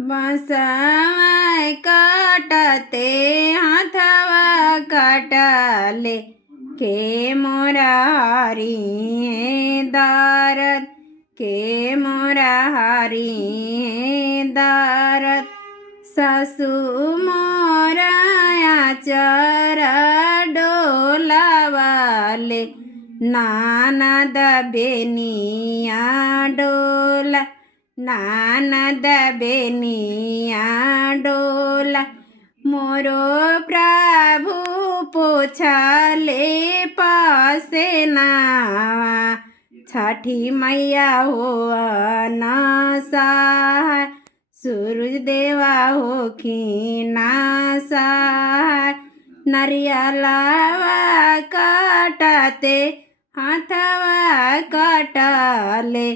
बसवाय काटते हाथवा काटले के मोरा हरि दरद के मोरा हरि दरद सासू मोरा आचर डोलावाले ननद बेनिया डोला ननद बेनिया डोला मोरो प्रभु पोछले पासे नावा छठी मैया हो नासा सूरज देवा हो खीनासा नरियलावा काटते हाथवा काटले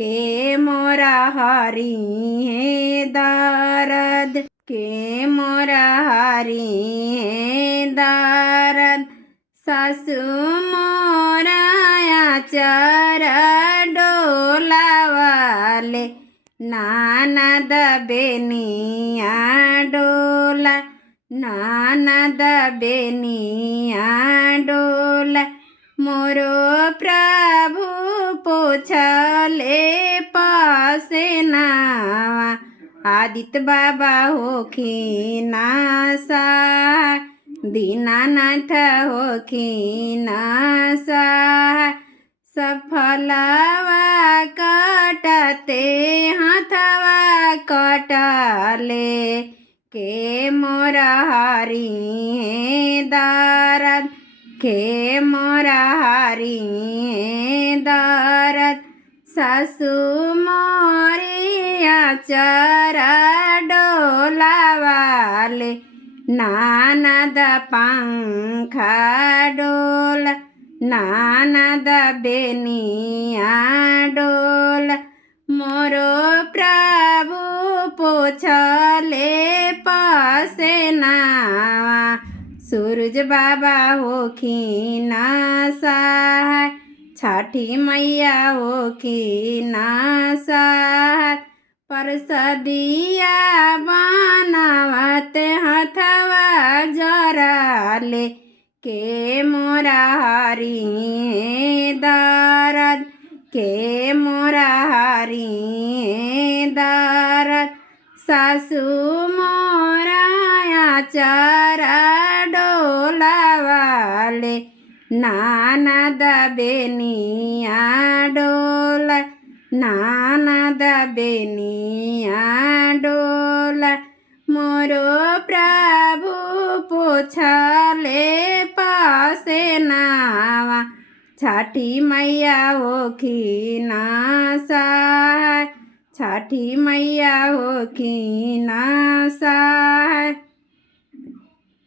के मोरा हरि दरद के मोरा हरि दरद सासू मोरा आचर डोलावाले ननद बेनिया डोला ननद बेनिया डोला मोरो प्रभु पोछले पासे नावा आदित्य बाबा हो खीनासा दीनानाथ हो खीनासा सफलवा काटते हाथवा काटले के मोरा हरि दरद के मोरा हरि दरद सासू मोरी आचर डोलावाले ननद पंखा डोला ननद बेनिया डोला मोरो प्रभु पोछले पासे नावा सूरज बाबा हो खीनासा छठी मैया हो खीनासा परसदिया बनावते हाथवा जराले के मोरा हरि दरद के मोरा हरि दरद सासू मोरा आचर डोलावाले ननद बेनिया डोला ननद बेनिया डोला मोरो प्रभु पोछले पासे नावा छठी मैया हो खीनासा छठी मैया हो खीनासा